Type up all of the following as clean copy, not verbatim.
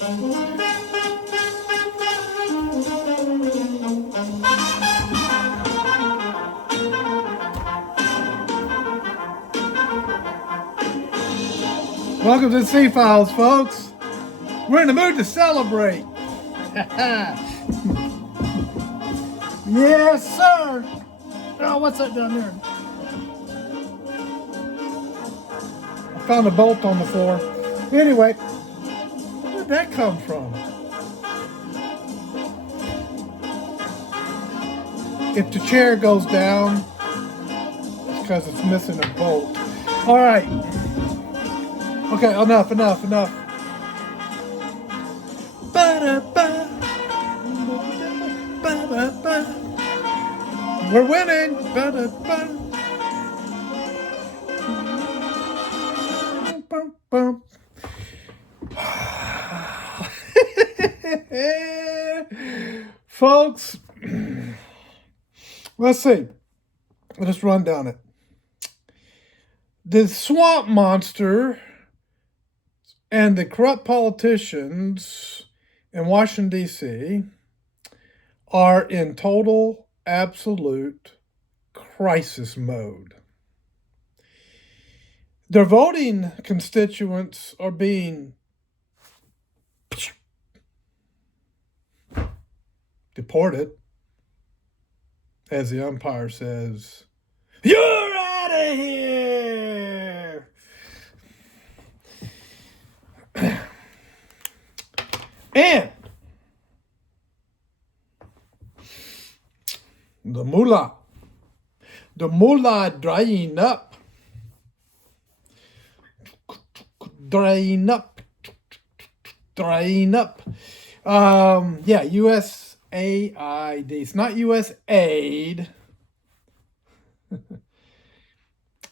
Welcome to C-Files, folks. We're in the mood to celebrate. Yes, sir. Oh, what's that down there? I found a bolt on the floor. Anyway, where did that come from? If the chair goes down, it's because it's missing a bolt. All right. Okay, enough. We're winning. Folks, let's see. Let's run down it. The swamp monster and the corrupt politicians in Washington, D.C. are in total, absolute crisis mode. Their voting constituents are being deported, as the umpire says, "You're out of here!" And the mullah drying up. Yeah, USAID. It's not USAID.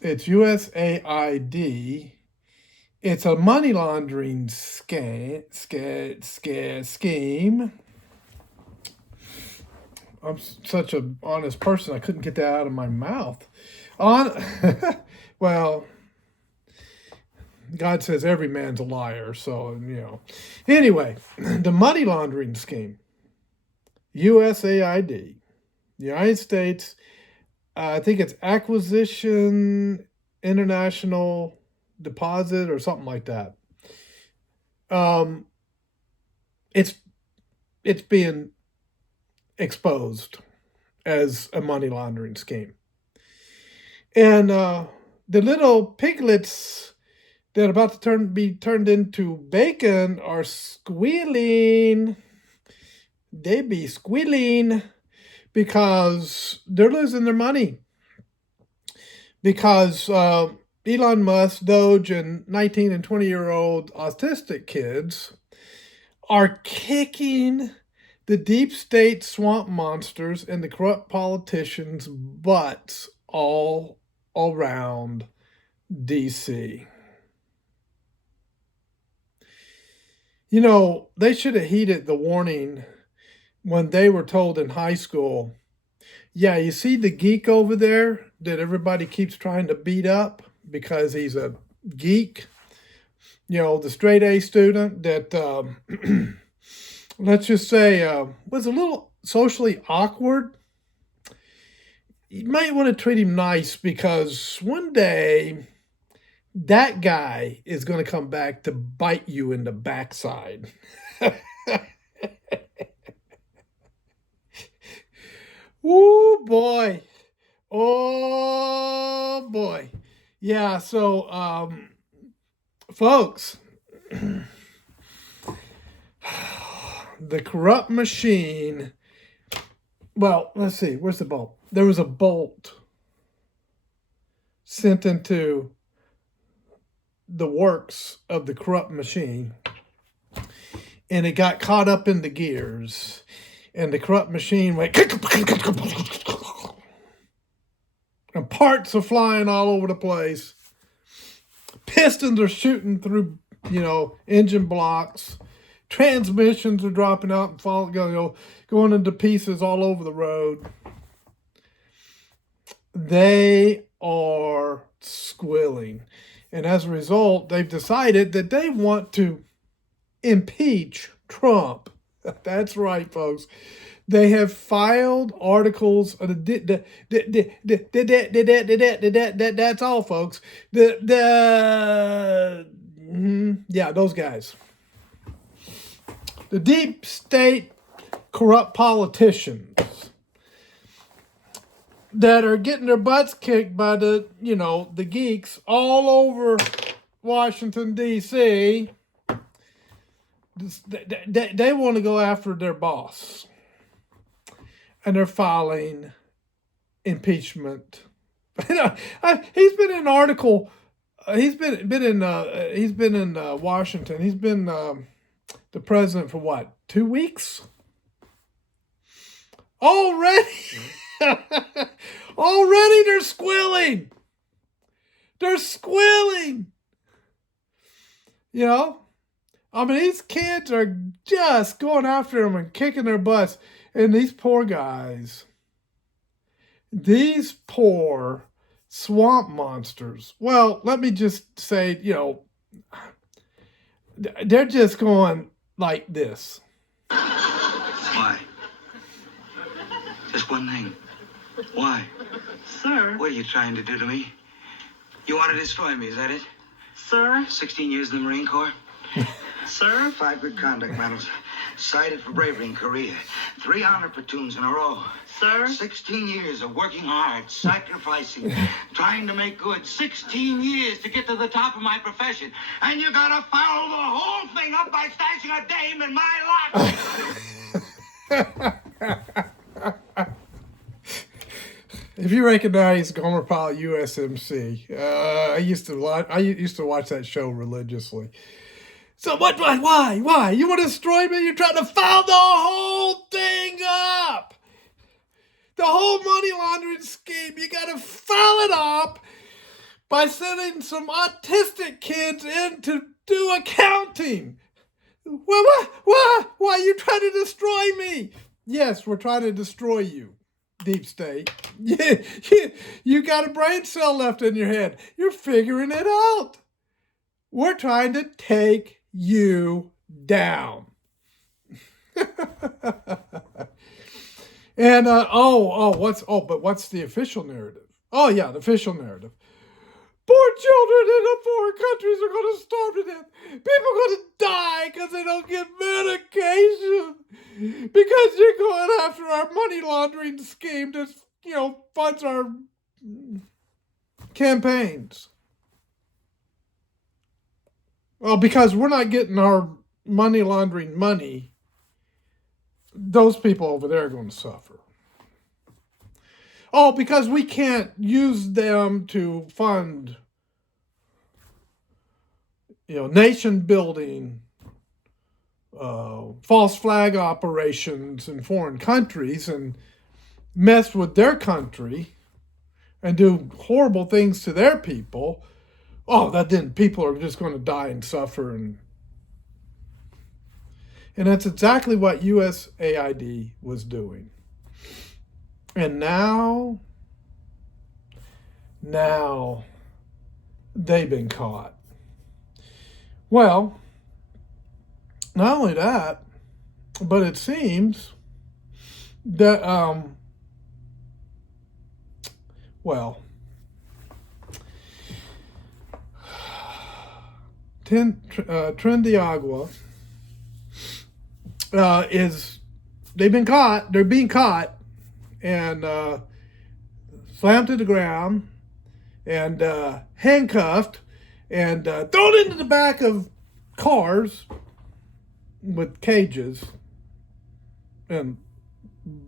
It's USAID. It's a money laundering scheme. I'm such an honest person, I couldn't get that out of my mouth. Well, God says every man's a liar, so, Anyway, the money laundering scheme, USAID, United States, I think it's Acquisition International Deposit or something like that. It's being exposed as a money laundering scheme. And the little piglets that are about to be turned into bacon are squealing. They be squealing because they're losing their money. Because Elon Musk, Doge, and 19 and 20-year-old autistic kids are kicking the deep state swamp monsters and the corrupt politicians' butts all around D.C. They should have heeded the warning when they were told in high school, yeah, you see the geek over there that everybody keeps trying to beat up because he's a geek? The straight A student that, let's just say, was a little socially awkward. You might want to treat him nice because one day that guy is going to come back to bite you in the backside. Ooh, boy. Oh, boy. Yeah, so, folks, the corrupt machine, well, let's see, where's the bolt? There was a bolt sent into the works of the corrupt machine, and it got caught up in the gears, and the corrupt machine went, and parts are flying all over the place. Pistons are shooting through, engine blocks. Transmissions are dropping out and falling, going into pieces all over the road. They are squealing. And as a result, they've decided that they want to impeach Trump. That's right, folks. They have filed articles. That's all, folks. Yeah, those guys. The deep state corrupt politicians that are getting their butts kicked by the geeks all over Washington, D.C. They want to go after their boss. And they're filing impeachment. He's been in an article. He's been in Washington. He's been the president for what, 2 weeks? Already, already they're squealing. They're squealing. I mean, these kids are just going after them and kicking their butts. And these poor guys, these poor swamp monsters, well, let me just say, they're just going like this. Why? Just one thing. Why? Sir. What are you trying to do to me? You want to destroy me, is that it? Sir. 16 years in the Marine Corps? Sir. 5 good conduct medals. Cited for bravery in Korea. 3 honor platoons in a row. Sir. 16 years of working hard, sacrificing, trying to make good. 16 years to get to the top of my profession. And you gotta foul the whole thing up by stashing a dame in my locker. If you recognize Gomer Pyle USMC, I used to watch that show religiously. So what? Why? You want to destroy me? You're trying to foul the whole thing up. The whole money laundering scheme. You got to foul it up by sending some autistic kids in to do accounting. Why are you trying to destroy me? Yes, we're trying to destroy you, deep state. You got a brain cell left in your head. You're figuring it out. We're trying to take you down. And what's the official narrative? Oh yeah, the official narrative. Poor children in the foreign countries are going to starve to death. People are going to die because they don't get medication. Because you're going after our money laundering scheme that funds our campaigns. Well, because we're not getting our money laundering money, those people over there are going to suffer. Oh, because we can't use them to fund, nation building, false flag operations in foreign countries and mess with their country and do horrible things to their people. Oh, people are just going to die and suffer. And that's exactly what USAID was doing. And now they've been caught. Well, not only that, but it seems that, Trendiagua they're being caught and slammed to the ground and handcuffed and thrown into the back of cars with cages and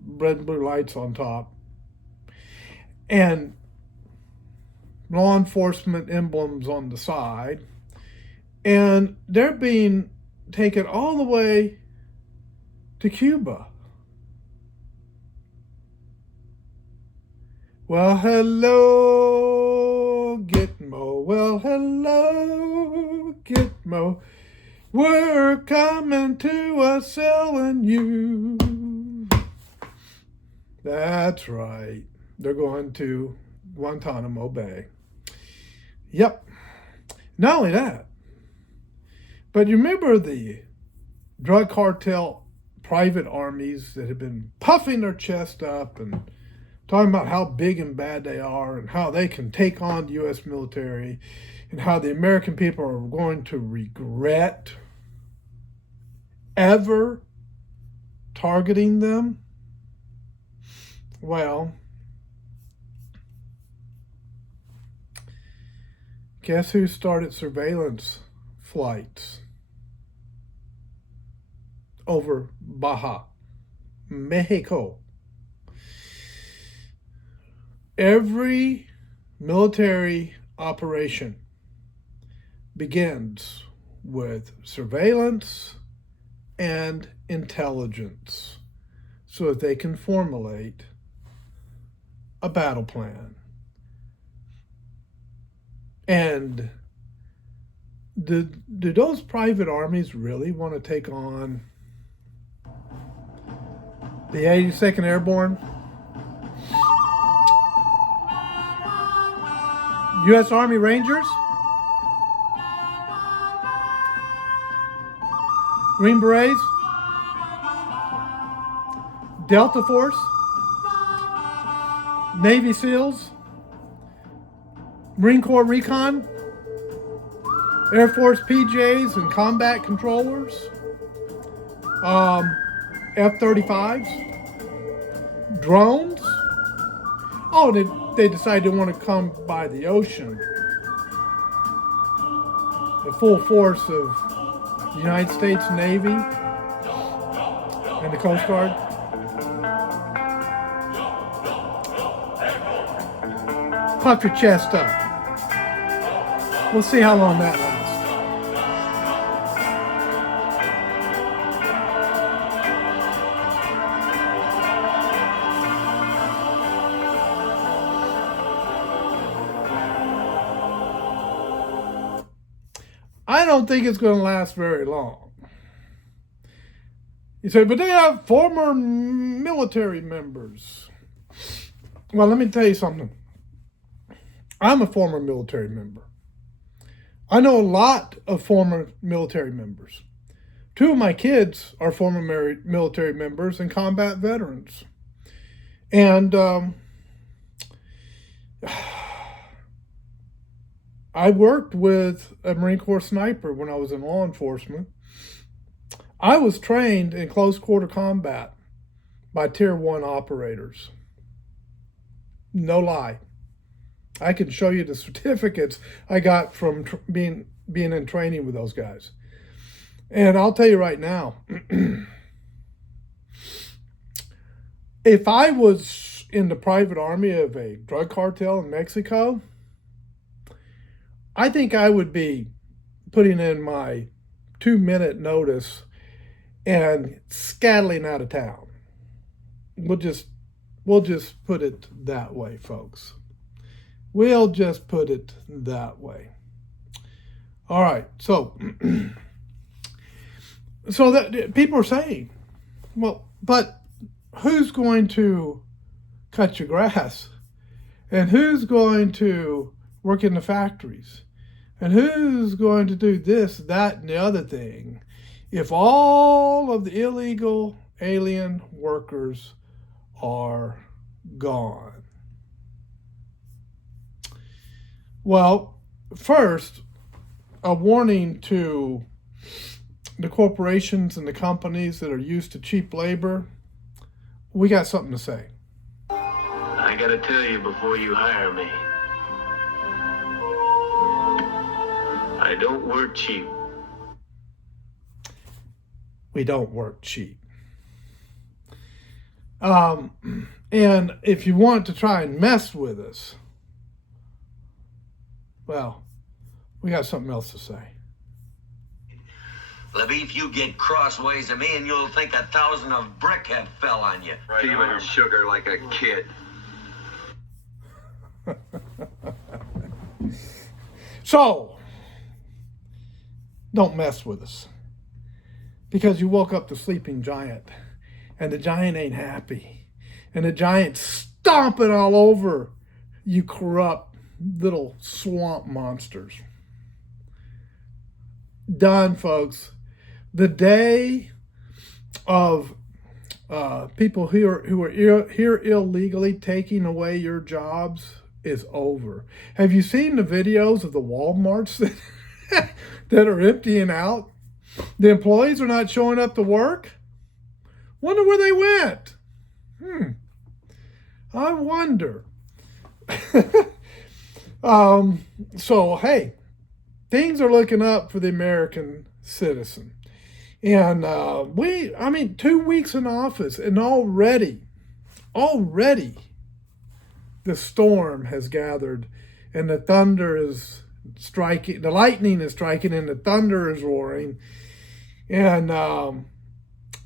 red and blue lights on top and law enforcement emblems on the side. And they're being taken all the way to Cuba. Well, hello, Gitmo. Well, hello, Gitmo. We're coming to a selling you. That's right. They're going to Guantanamo Bay. Yep. Not only that, but you remember the drug cartel private armies that have been puffing their chest up and talking about how big and bad they are and how they can take on the U.S. military and how the American people are going to regret ever targeting them. Well, guess who started surveillance flights over Baja, Mexico? Every military operation begins with surveillance and intelligence so that they can formulate a battle plan. And do those private armies really want to take on the 82nd Airborne? U.S. Army Rangers? Green Berets? Delta Force? Navy SEALs? Marine Corps Recon? Air Force PJs and combat controllers? F-35s? Drones? Oh, they decided to want to come by the ocean. The full force of the United States Navy and the Coast Guard. Puff your chest up. We'll see how long that lasts. I don't think it's going to last very long. You say, but they have former military members. Well, let me tell you something. I'm a former military member. I know a lot of former military members. 2 of my kids are former military members and combat veterans. And I worked with a Marine Corps sniper when I was in law enforcement. I was trained in close quarter combat by Tier 1 operators. No lie. I can show you the certificates I got from being in training with those guys. And I'll tell you right now, if I was in the private army of a drug cartel in Mexico, I think I would be putting in my 2-minute notice and scattling out of town. We'll just put it that way, folks. We'll just put it that way. All right, so that people are saying, well, but who's going to cut your grass? And who's going to work in the factories? And who's going to do this, that, and the other thing if all of the illegal alien workers are gone? Well, first, a warning to the corporations and the companies that are used to cheap labor. We got something to say. I gotta tell you before you hire me. I don't work cheap. We don't work cheap. And if you want to try and mess with us, well, we got something else to say. Libby, if you get crossways of me and you'll think 1,000 of brick have fell on you. Feeling sugar like a kid. So, don't mess with us. Because you woke up the sleeping giant, and the giant ain't happy. And the giant's stomping all over you corrupt little swamp monsters. Done, folks. The day of people who are here illegally taking away your jobs is over. Have you seen the videos of the Walmarts that are emptying out? The employees are not showing up to work. Wonder where they went. I wonder. So hey, things are looking up for the American citizen. And 2 weeks in office, and already the storm has gathered, and the thunder is striking, the lightning is striking, and the thunder is roaring. And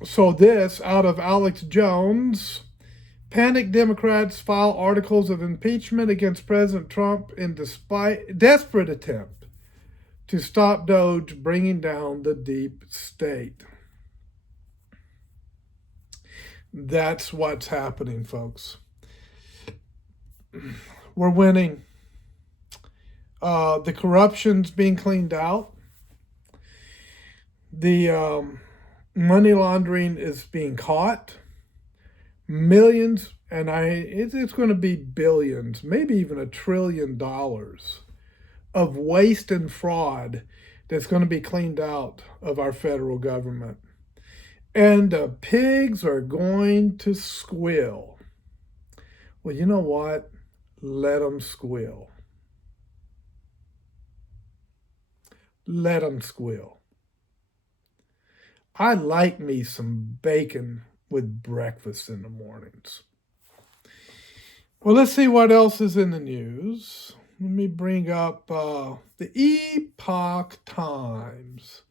so this out of Alex Jones. Panicked Democrats file articles of impeachment against President Trump in desperate attempt to stop Doge bringing down the deep state. That's what's happening, folks. We're winning. The corruption's being cleaned out. The money laundering is being caught. Millions, and it's going to be billions, maybe even $1 trillion of waste and fraud that's going to be cleaned out of our federal government. And the pigs are going to squeal. Well, you know what? Let them squeal. Let them squeal. I like me some bacon with breakfast in the mornings. Well, let's see what else is in the news. Let me bring up the Epoch Times.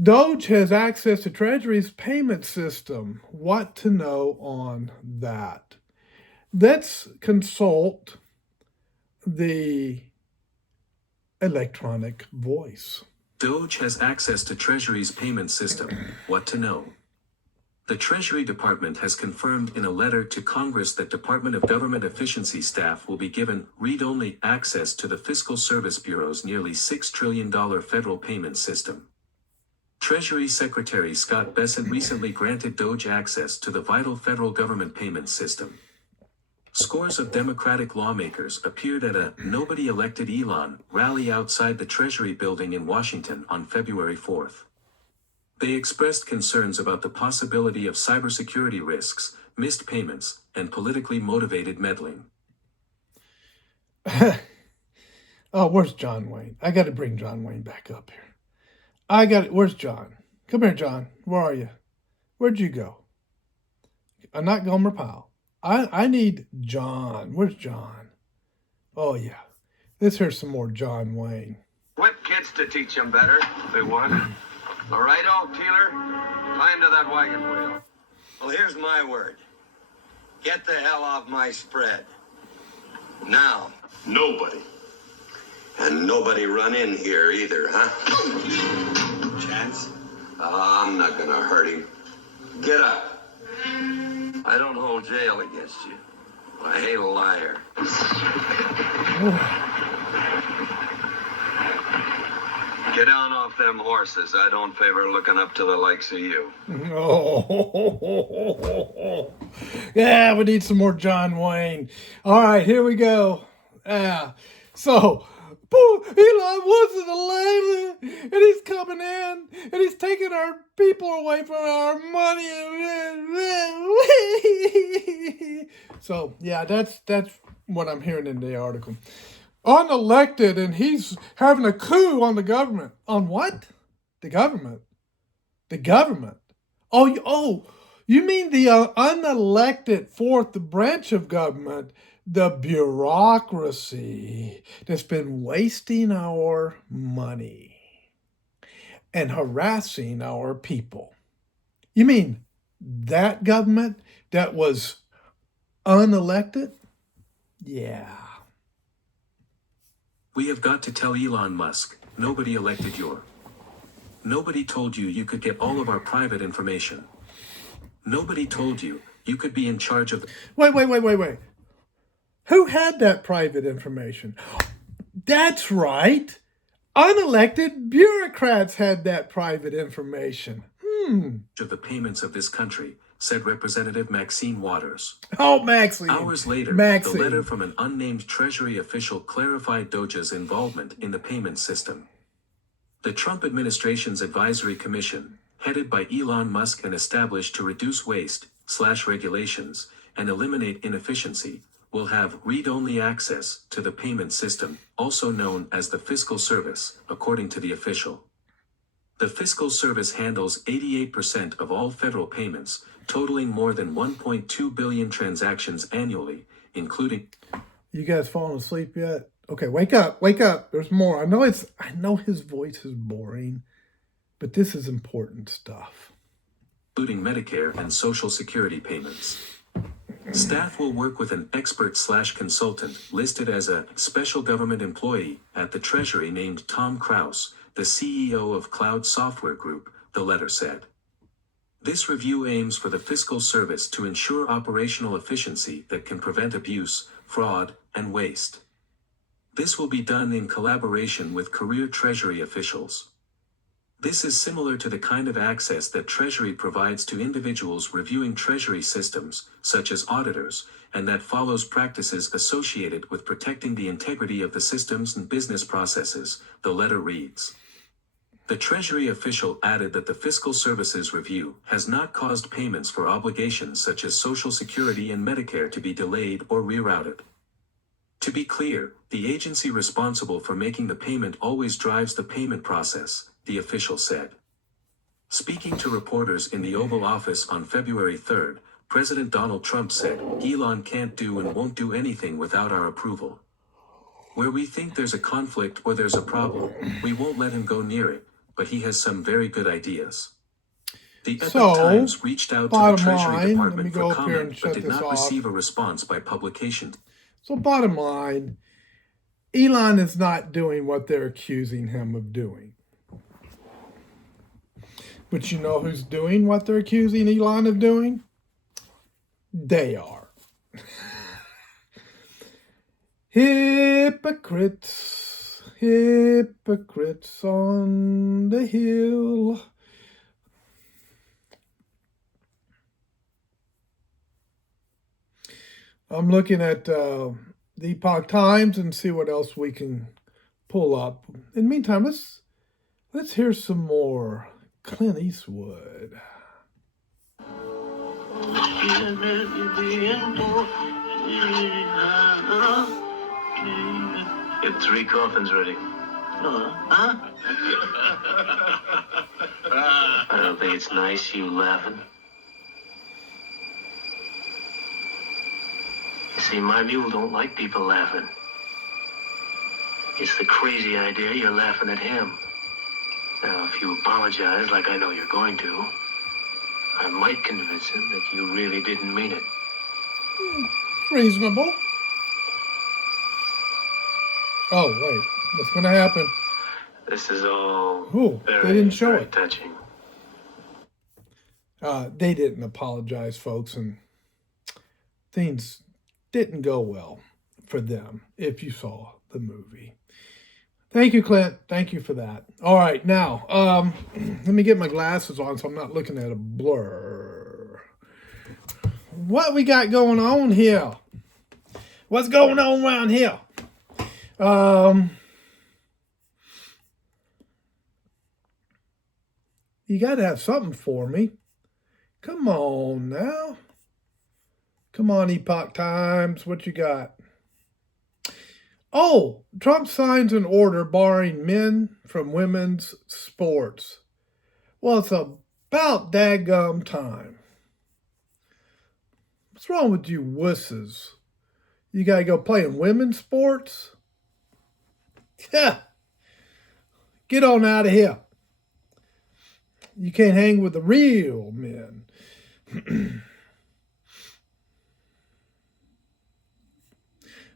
Doge has access to Treasury's payment system. What to know on that? Let's consult the electronic voice. Doge has access to Treasury's payment system. What to know? The Treasury Department has confirmed in a letter to Congress that Department of Government Efficiency staff will be given read-only access to the Fiscal Service Bureau's nearly $6 trillion federal payment system. Treasury Secretary Scott Bessent recently granted Doge access to the vital federal government payment system. Scores of Democratic lawmakers appeared at a "Nobody Elected Elon" rally outside the Treasury building in Washington on February 4th. They expressed concerns about the possibility of cybersecurity risks, missed payments, and politically motivated meddling. Oh, where's John Wayne? I got to bring John Wayne back up here. Where's John? Come here, John. Where are you? Where'd you go? I'm not Gomer Pyle. I need John. Where's John? Oh, yeah. Let's hear some more John Wayne. Whip kids to teach them better. They what? All right, old Keeler. Climb to that wagon wheel. Well, here's my word. Get the hell off my spread. Now. Nobody. And nobody run in here either, huh? Chance? I'm not gonna hurt him. Get up. I don't hold jail against you. I hate a liar. Get down off them horses. I don't favor looking up to the likes of you. Oh, yeah, we need some more John Wayne. All right, here we go. So, Elon wasn't elected, and he's coming in, and he's taking our people away from our money. So, yeah, that's what I'm hearing in the article. Unelected, and he's having a coup on the government. On what? The government. The government. Oh, you mean the unelected fourth branch of government, the bureaucracy that's been wasting our money and harassing our people. You mean that government that was unelected? Yeah. We have got to tell Elon Musk, nobody elected you. Nobody told you you could get all of our private information. Nobody told you you could be in charge of... Wait. Who had that private information? That's right. Unelected bureaucrats had that private information. Of the payments of this country, said Representative Maxine Waters. Oh, Maxine. Hours later, Maxine. the letter from an unnamed Treasury official clarified DOJ's involvement in the payment system. The Trump administration's advisory commission, headed by Elon Musk and established to reduce waste/regulations and eliminate inefficiency, will have read-only access to the payment system, also known as the Fiscal Service, according to the official. The Fiscal Service handles 88% of all federal payments, totaling more than 1.2 billion transactions annually, including... You guys falling asleep yet? Okay, wake up, wake up. There's more. I know his voice is boring, but this is important stuff. Including Medicare and Social Security payments. Staff will work with an expert/consultant listed as a special government employee at the Treasury named Tom Krause, the CEO of Cloud Software Group, the letter said. This review aims for the Fiscal Service to ensure operational efficiency that can prevent abuse, fraud, and waste. This will be done in collaboration with career Treasury officials. This is similar to the kind of access that Treasury provides to individuals reviewing Treasury systems, such as auditors, and that follows practices associated with protecting the integrity of the systems and business processes, the letter reads. The Treasury official added that the Fiscal Service's review has not caused payments for obligations such as Social Security and Medicare to be delayed or rerouted. To be clear, the agency responsible for making the payment always drives the payment process, the official said. Speaking to reporters in the Oval Office on February 3, President Donald Trump said, Elon can't do and won't do anything without our approval. Where we think there's a conflict or there's a problem, we won't let him go near it, but he has some very good ideas. The Epoch Times reached out to the Treasury Department for comment but did not receive a response by publication. So bottom line, Elon is not doing what they're accusing him of doing. But you know who's doing what they're accusing Elon of doing? They are. Hypocrites, hypocrites on the hill. I'm looking at the Epoch Times and see what else we can pull up. In the meantime, let's hear some more Clint Eastwood. Get 3 coffins ready. Huh? I don't think it's nice, you laughing. You see, my mule don't like people laughing. It's the crazy idea you're laughing at him. Now, if you apologize like I know you're going to, I might convince him that you really didn't mean it. Reasonable. Oh, wait. What's going to happen? This is all they didn't show very it. touching. They didn't apologize, folks, and things didn't go well for them if you saw the movie. Thank you, Clint. Thank you for that. All right, now, let me get my glasses on so I'm not looking at a blur. What we got going on here? What's going on around here? You got to have something for me. Come on now. Come on, Epoch Times. What you got? Oh, Trump signs an order barring men from women's sports. Well, it's about daggum time. What's wrong with you wusses? You got to go play in women's sports? Yeah. Get on out of here. You can't hang with the real men.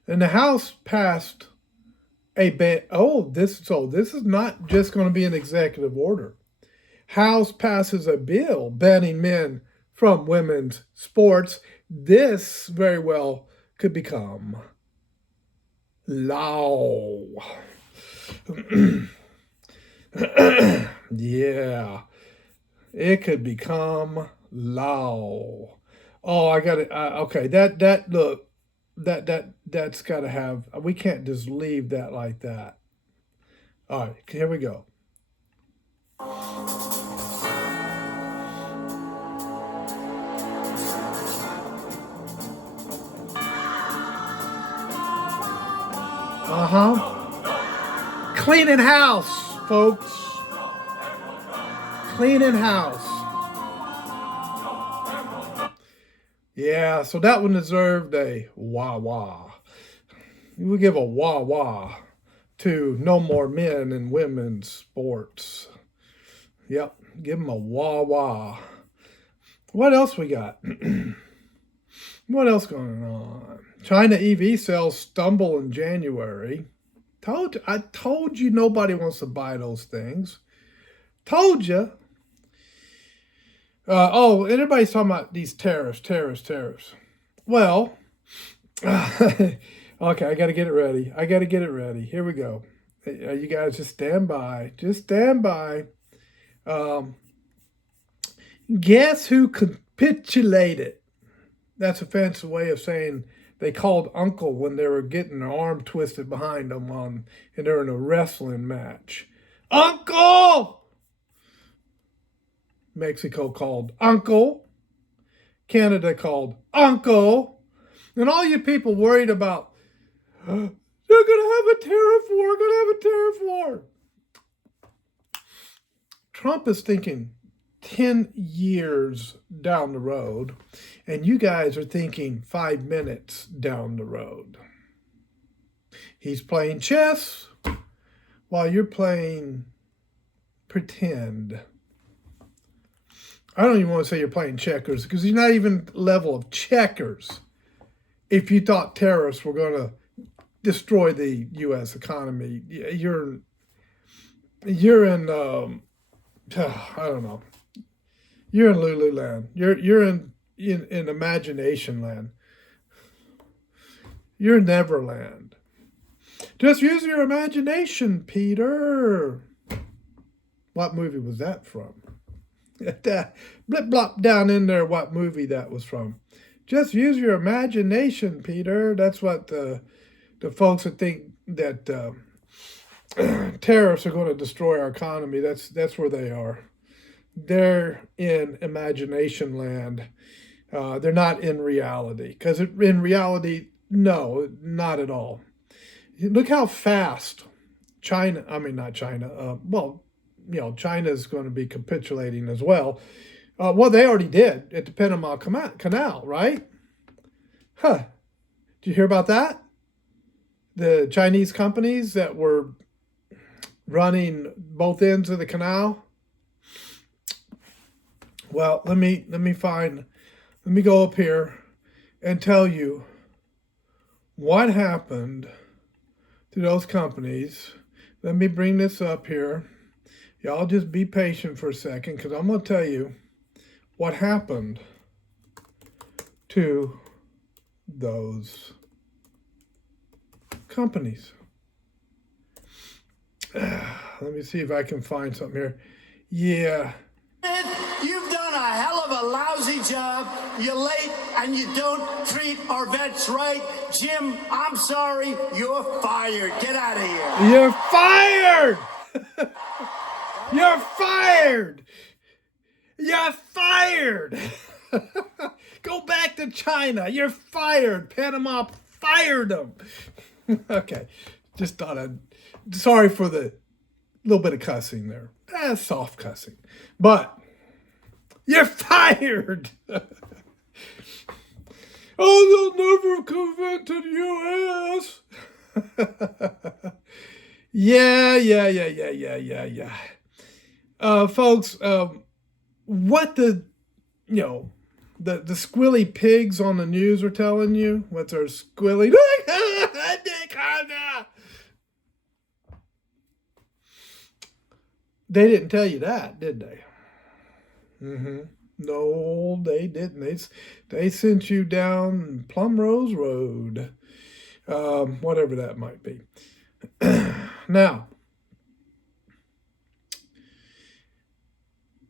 And the House passed a ban. This is not just going to be an executive order. House passes a bill banning men from women's sports. This very well could become law. Yeah, it could become law. Oh, I got it. Okay, that look, that's got to have. We can't just leave that like that. All right, here we go. Cleaning house, folks. Cleaning house. Yeah, so that one deserved a wah wah. We give a wah wah to no more men and women's sports. Yep, give them a wah wah. What else we got? What else going on? China EV sales stumble in January. I told you nobody wants to buy those things. Told you. Everybody's talking about these tariffs. Well, okay, I got to get it ready. Here we go. You guys just stand by. Guess who capitulated? That's a fancy way of saying they called uncle when they were getting their arm twisted behind them and they're in a wrestling match. Uncle! Mexico called uncle. Canada called uncle. And all you people worried about, they're going to have a tariff war. Trump is thinking 10 years down the road, and you guys are thinking 5 minutes down the road. He's playing chess while you're playing pretend. I don't even want to say you're playing checkers because you're not even level of checkers if you thought tariffs were going to destroy the U.S. economy. You're in, I don't know. You're in Lulu land. You're in imagination land. You're Neverland. Just use your imagination, Peter. What movie was that from? Blip blop down in there what movie that was from. Just use your imagination, Peter. That's what the folks that think that tariffs are going to destroy our economy. That's where they are. They're in imagination land. They're not in reality. Because in reality, no, not at all. Look how fast China, not China, China's going to be capitulating as well. They already did at the Panama Canal, right? Did you hear about that? The Chinese companies that were running both ends of the canal. Well, let me go up here and tell you what happened to those companies. Let me bring this up here. Y'all just be patient for a second because I'm going to tell you what happened to those companies. Let me see if I can find something here. Yeah. You've done a hell of a lousy job. You're late and you don't treat our vets right. Jim, I'm sorry. You're fired. Get out of here. You're fired. You're fired. You're fired. Go back to China. You're fired. Panama fired them. Okay. Just thought sorry for the little bit of cussing there. Soft cussing. But you're fired. Oh, they'll never come to the U.S. Yeah. Folks, what the squilly pigs on the news are telling you? What's our squilly? They didn't tell you that, did they? No, they didn't. They sent you down Plumrose Road, whatever that might be. Now,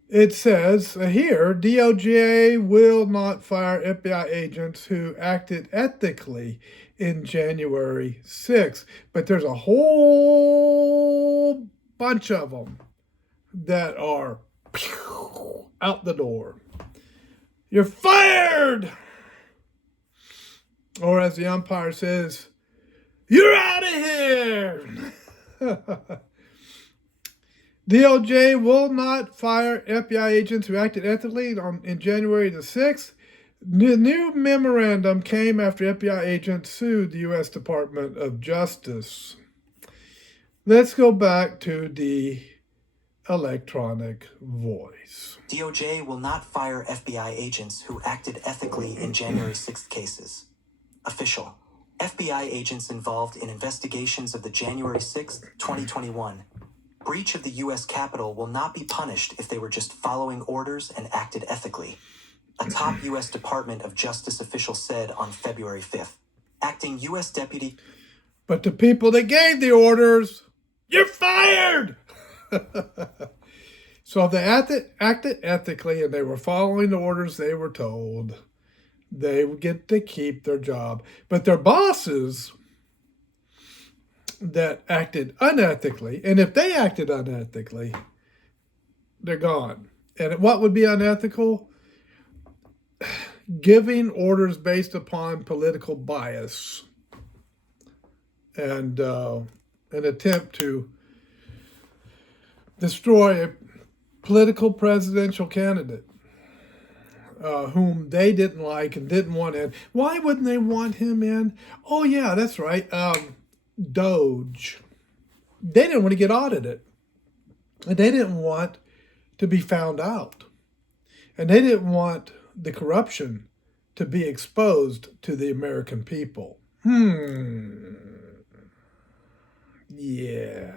it says here, DOJ will not fire FBI agents who acted ethically in January 6th. But there's a whole bunch of them that are out the door. You're fired! Or as the umpire says, you're out of here! DOJ will not fire FBI agents who acted ethically in January the 6th. The new memorandum came after FBI agents sued the U.S. Department of Justice. Let's go back to the electronic voice. DOJ will not fire FBI agents who acted ethically in January 6th cases. Official. FBI agents involved in investigations of the January 6th, 2021 breach of the U.S. Capitol will not be punished if they were just following orders and acted ethically. A top U.S. Department of Justice official said on February 5th. Acting U.S. Deputy... But the people that gave the orders, you're fired! So if they acted ethically and they were following the orders they were told, they would get to keep their job. But their bosses that acted unethically, and if they acted unethically, they're gone. And what would be unethical? Giving orders based upon political bias and an attempt to destroy a political presidential candidate whom they didn't like and didn't want in. Why wouldn't they want him in? Oh, yeah, that's right. Doge. They didn't want to get audited. And they didn't want to be found out. And they didn't want the corruption to be exposed to the American people. Yeah.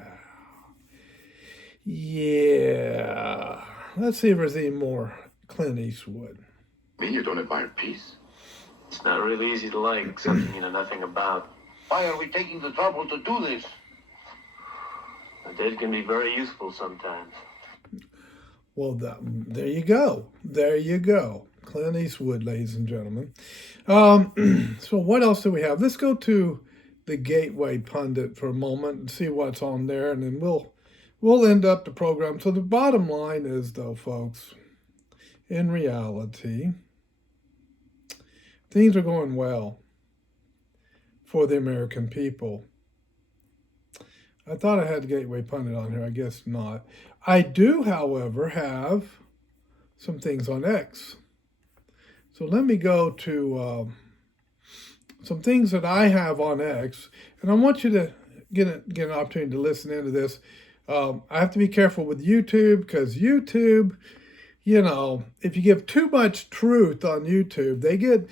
Let's see if there's any more Clint Eastwood. I mean, you don't admire peace. It's not really easy to like something you know nothing about. Why are we taking the trouble to do this? The dead can be very useful sometimes. Well, there you go. There you go. Clint Eastwood, ladies and gentlemen. So what else do we have? Let's go to the Gateway Pundit for a moment and see what's on there, and then we'll end up the program. So the bottom line is, though, folks, in reality, things are going well for the American people. I thought I had Gateway Pundit on here. I guess not. I do, however, have some things on X. So let me go to some things that I have on X. And I want you to get an opportunity to listen into this. I have to be careful with YouTube because YouTube, you know, if you give too much truth on YouTube, they get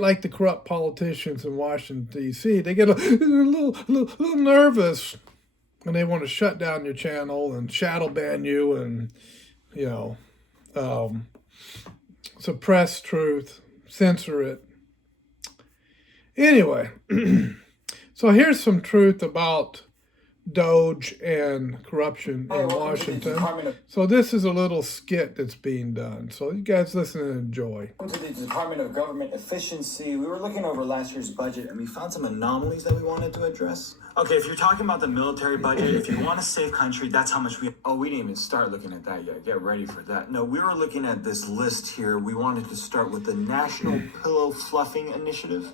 like the corrupt politicians in Washington, D.C. They get a little nervous and they want to shut down your channel and shadow ban you and, you know, suppress truth, censor it. Anyway, so here's some truth about Doge and corruption in Washington. So this is a little skit that's being done. So you guys listen and enjoy. Welcome to the Department of Government Efficiency. We were looking over last year's budget and we found some anomalies that we wanted to address. Okay, if you're talking about the military budget, if you want to save country, that's how much we... Oh, we didn't even start looking at that yet. Get ready for that. No, we were looking at this list here. We wanted to start with the National Pillow Fluffing Initiative.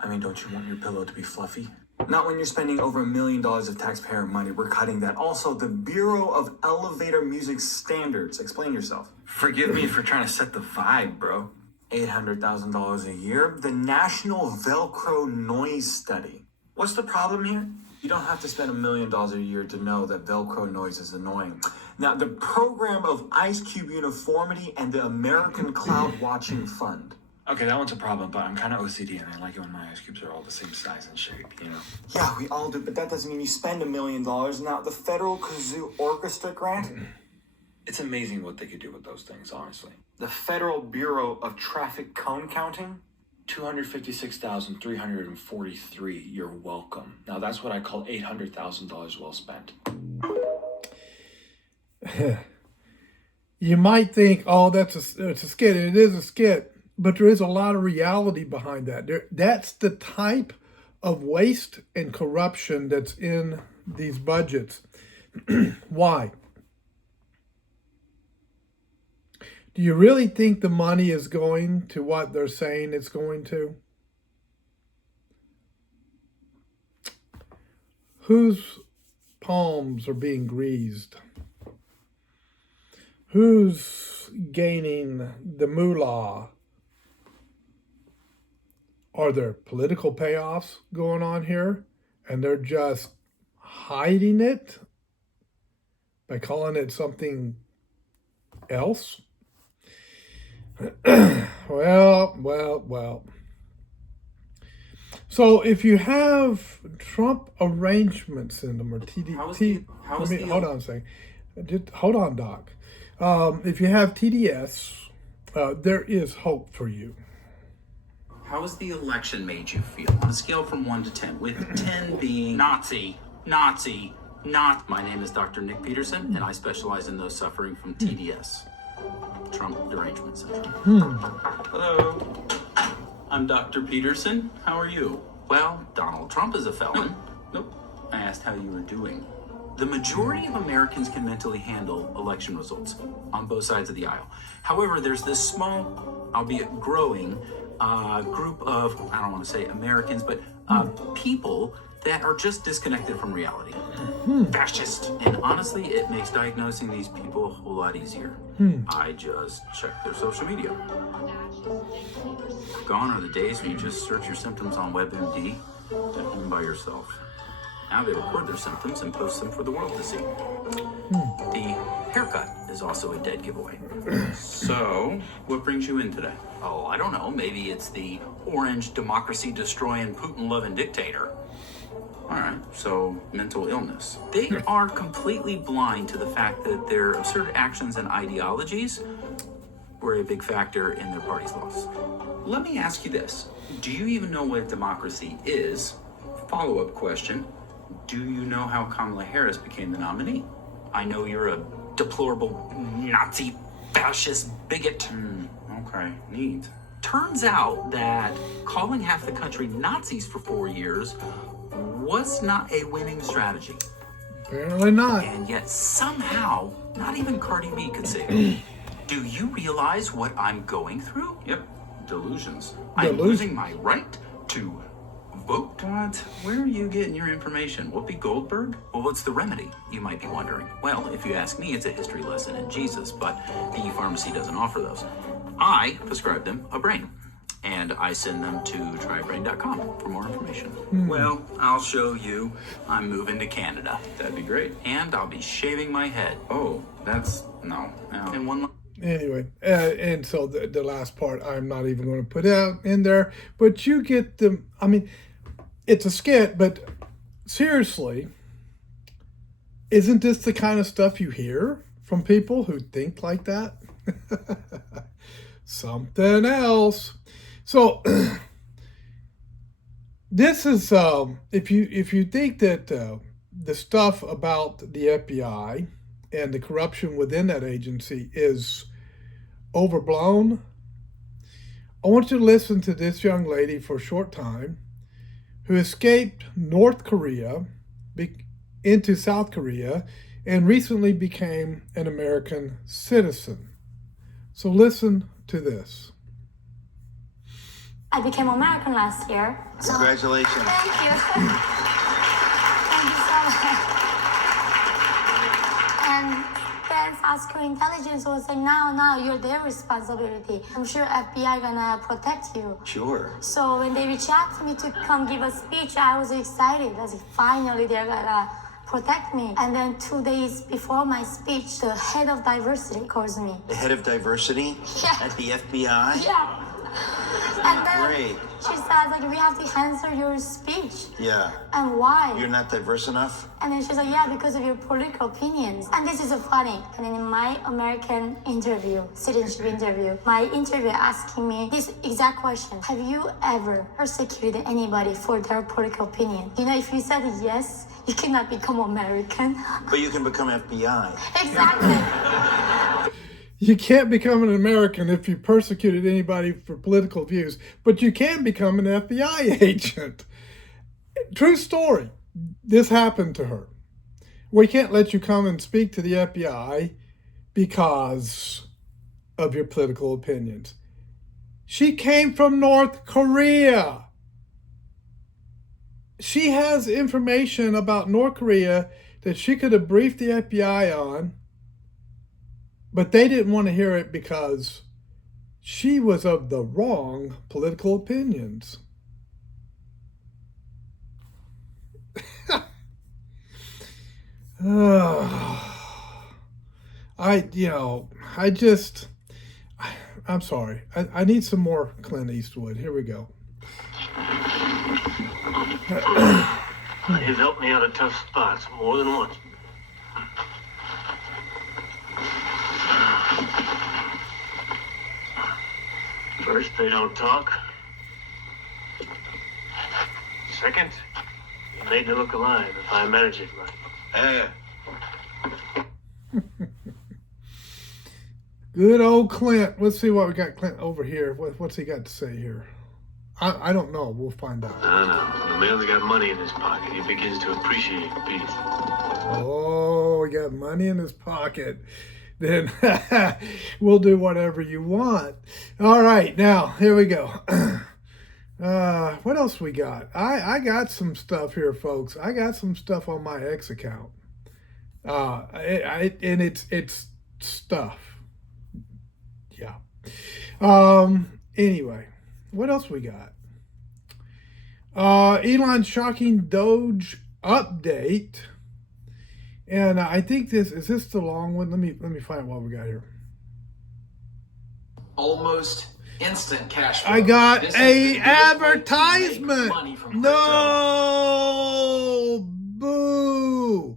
I mean, don't you want your pillow to be fluffy? Not when you're spending over $1 million of taxpayer money. We're cutting that. Also, the Bureau of Elevator Music Standards. Explain yourself. Forgive me for trying to set the vibe, bro. $800,000 a year. The National Velcro Noise Study. What's the problem here? You don't have to spend $1 million a year to know that Velcro noise is annoying. Now, the Program of Ice Cube Uniformity and the American Cloud Watching Fund. Okay, that one's a problem, but I'm kind of OCD and I like it when my ice cubes are all the same size and shape, you know? Yeah, we all do, but that doesn't mean you spend $1 million. Now, the Federal Kazoo Orchestra grant? It's amazing what they could do with those things, honestly. The Federal Bureau of Traffic Cone Counting? $256,343. You're welcome. Now, that's what I call $800,000 well spent. You might think, oh, it's a skit. It is a skit, but there is a lot of reality behind that. That's the type of waste and corruption that's in these budgets. Why? Do you really think the money is going to what they're saying it's going to? Whose palms are being greased? Who's gaining the moolah? Are there political payoffs going on here? And they're just hiding it by calling it something else? Well. So if you have Trump arrangements in them, or hold on a second. Just hold on, Doc. If you have TDS, there is hope for you. How has the election made you feel on a scale from 1 to 10, with 10 being Nazi? My name is Dr. Nick Peterson, and I specialize in those suffering from TDS, Trump Derangement Syndrome. Hello, I'm Dr. Peterson. How are you? Well, Donald Trump is a felon. Nope. I asked how you were doing. The majority of Americans can mentally handle election results on both sides of the aisle. However, there's this small, albeit growing, group of, I don't want to say Americans, but people that are just disconnected from reality. Fascist. And honestly, it makes diagnosing these people a whole lot easier. I just check their social media. Gone are the days when you just search your symptoms on WebMD at home by yourself. Now they record their symptoms and post them for the world to see. The haircut is also a dead giveaway. So, what brings you in today? Oh, I don't know. Maybe it's the orange democracy-destroying Putin-loving dictator. All right, so mental illness. They are completely blind to the fact that their absurd actions and ideologies were a big factor in their party's loss. Let me ask you this. Do you even know what democracy is? Follow-up question. Do you know how Kamala Harris became the nominee? I know you're a deplorable Nazi fascist bigot. Okay, neat. Turns out that calling half the country Nazis for 4 years was not a winning strategy. Apparently not. And yet somehow, not even Cardi B could save it. Do you realize what I'm going through? Yep, delusions. I'm losing my right to vote. What? Where are you getting your information? Whoopi Goldberg? Well, what's the remedy, you might be wondering? Well, if you ask me, it's a history lesson in Jesus, but the pharmacy doesn't offer those. I prescribe them a brain, and I send them to trybrain.com for more information. Well, I'll show you. I'm moving to Canada. That'd be great. And I'll be shaving my head. Oh, that's, no. And one Anyway, and so the last part I'm not even going to put out in there, but you get the, I mean, it's a skit, but seriously, isn't this the kind of stuff you hear from people who think like that? Something else. So this is, if you think that the stuff about the FBI and the corruption within that agency is overblown, I want you to listen to this young lady for a short time who escaped North Korea into South Korea and recently became an American citizen. So listen to this. I became American last year. Congratulations. Thank you. Thank you so much. And then South Korean intelligence was like, no, you're their responsibility. I'm sure FBI gonna protect you. Sure. So when they reached out to me to come give a speech, I was excited. I was like, finally they're gonna protect me. And then 2 days before my speech, the head of diversity calls me. The head of diversity? Yeah. At the FBI? Yeah. And then Great. she said, like, we have to censor your speech. Yeah. And why? You're not diverse enough? And then she's like, yeah, because of your political opinions. And this is so funny. And then in my American interview, citizenship interview, my interviewer asking me this exact question. Have you ever persecuted anybody for their political opinion? You know, if you said yes, you cannot become American. But you can become FBI. Exactly. You can't become an American if you persecuted anybody for political views, but you can become an FBI agent. True story. This happened to her. We can't let you come and speak to the FBI because of your political opinions. She came from North Korea. She has information about North Korea that she could have briefed the FBI on, but they didn't want to hear it because she was of the wrong political opinions. I'm sorry. I need some more Clint Eastwood. Here we go. You've helped me out of tough spots more than once. First, they don't talk. Second, you made me look alive if I manage it right. Hey, Good old Clint. Let's see what we got Clint over here. What's he got to say here? I don't know. We'll find out. No. When a man's got money in his pocket, he begins to appreciate peace. Oh, he got money in his pocket. Then we'll do whatever you want. All right, now here we go. What else we got? I got some stuff here, folks. I got some stuff on my X account. And it's stuff. Yeah. Anyway, what else we got? Elon's shocking Doge update. And I think is this the long one? Let me find what we got here. Almost instant cash flow. I got This a is the newest way to make advertisement. money from crypto. No, boo.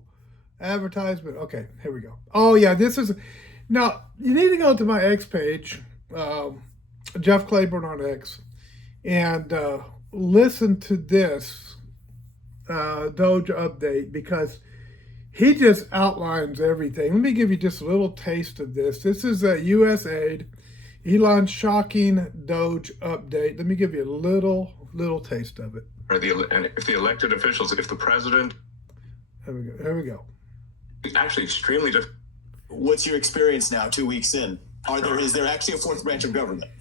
Advertisement. Okay, here we go. Oh yeah, this is. Now you need to go to my X page, Jeff Claiborne on X, and listen to this Doge update because he just outlines everything. Let me give you just a little taste of this. This is a USAID, Elon's shocking Doge update. Let me give you a little taste of it. And if the elected officials, if the president... Here we go. It's actually extremely difficult. What's your experience now, 2 weeks in? Is there actually a fourth branch of government?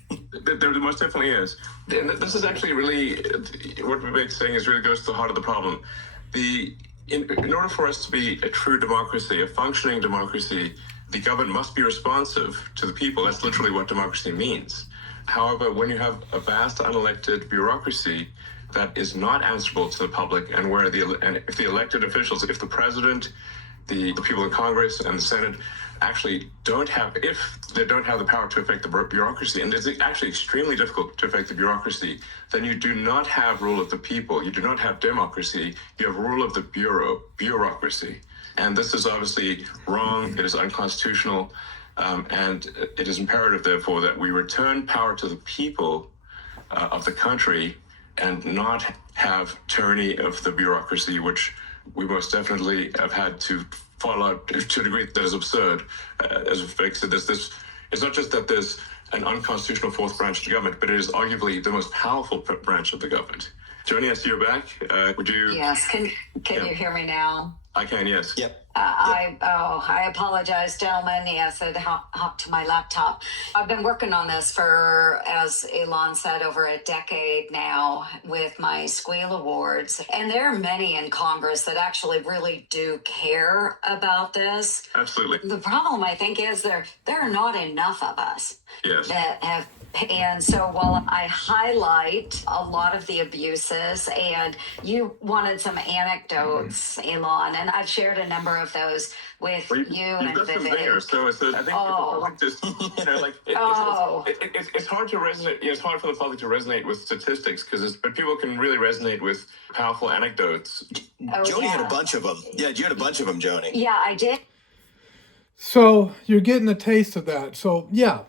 There most definitely is. And this is actually really, what Vivek's saying is really goes to the heart of the problem. In order for us to be a true democracy, a functioning democracy, the government must be responsive to the people. That's literally what democracy means. However, when you have a vast unelected bureaucracy that is not answerable to the public, and if the elected officials, if the president, the people in Congress and the Senate actually don't have the power to affect the bureaucracy, and it's actually extremely difficult to affect the bureaucracy, then you do not have rule of the people. You do not have democracy. You have rule of the bureaucracy. And this is obviously wrong. It is unconstitutional. And it is imperative, therefore, that we return power to the people of the country and not have tyranny of the bureaucracy, which we most definitely have had to follow to a degree that is absurd. As Vivek said, it's not just that there's an unconstitutional fourth branch of the government, but it is arguably the most powerful branch of the government. Joni, I see you're back. Would you? Yes. Can you hear me now? I can, yes. Yep. I apologize, gentlemen. Yes, it hopped to my laptop. I've been working on this for, as Elon said, over a decade now with my Squeal Awards. And there are many in Congress that actually really do care about this. Absolutely. The problem, I think, is there are not enough of us that have. And so while I highlight a lot of the abuses, and you wanted some anecdotes, Elon, and I've shared a number of those with you and got some Vivek. there, so I think people like this, it's hard to resonate. It's hard for the public to resonate with statistics but people can really resonate with powerful anecdotes. Joni had a bunch of them. Yeah, you had a bunch of them, Joni. Yeah, I did. So you're getting a taste of that. So yeah.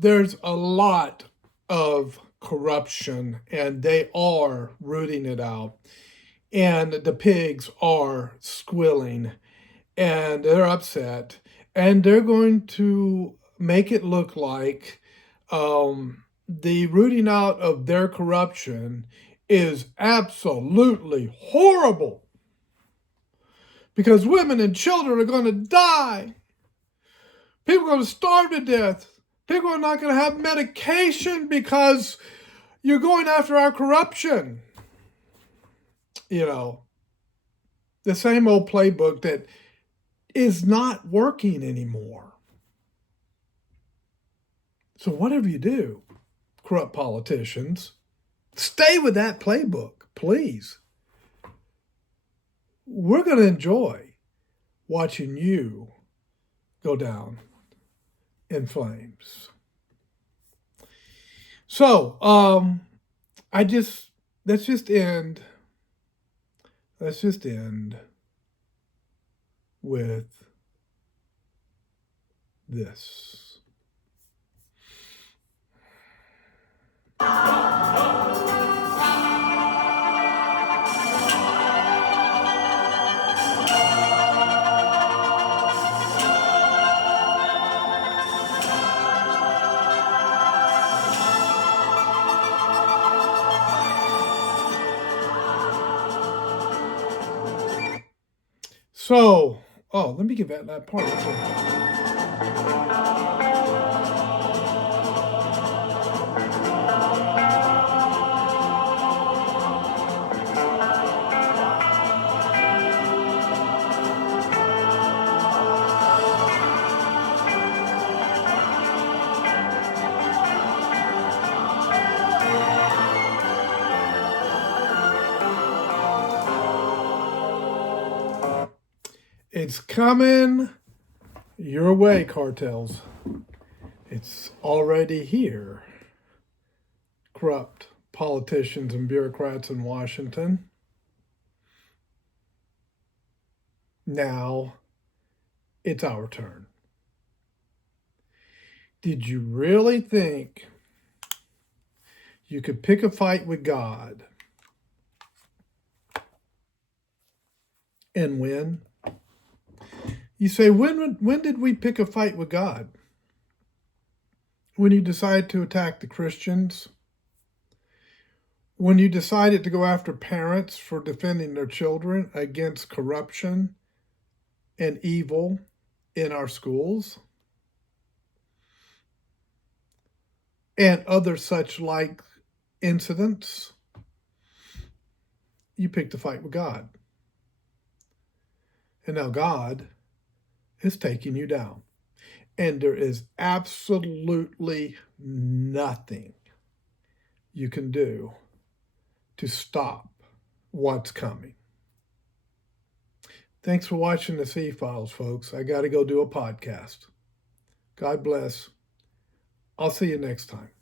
There's a lot of corruption, and they are rooting it out. And the pigs are squealing, and they're upset, and they're going to make it look like the rooting out of their corruption is absolutely horrible because women and children are going to die. People are going to starve to death. People are not going to have medication because you're going after our corruption. You know, the same old playbook that is not working anymore. So whatever you do, corrupt politicians, stay with that playbook, please. We're going to enjoy watching you go down in flames. So, let's just end with this. So, let me get back that part. It's coming your way, cartels. It's already here. Corrupt politicians and bureaucrats in Washington. Now it's our turn. Did you really think you could pick a fight with God and win? You say, when did we pick a fight with God? When you decided to attack the Christians? When you decided to go after parents for defending their children against corruption and evil in our schools? And other such like incidents? You picked a fight with God. And now God is taking you down. And there is absolutely nothing you can do to stop what's coming. Thanks for watching the C-Files, folks. I got to go do a podcast. God bless. I'll see you next time.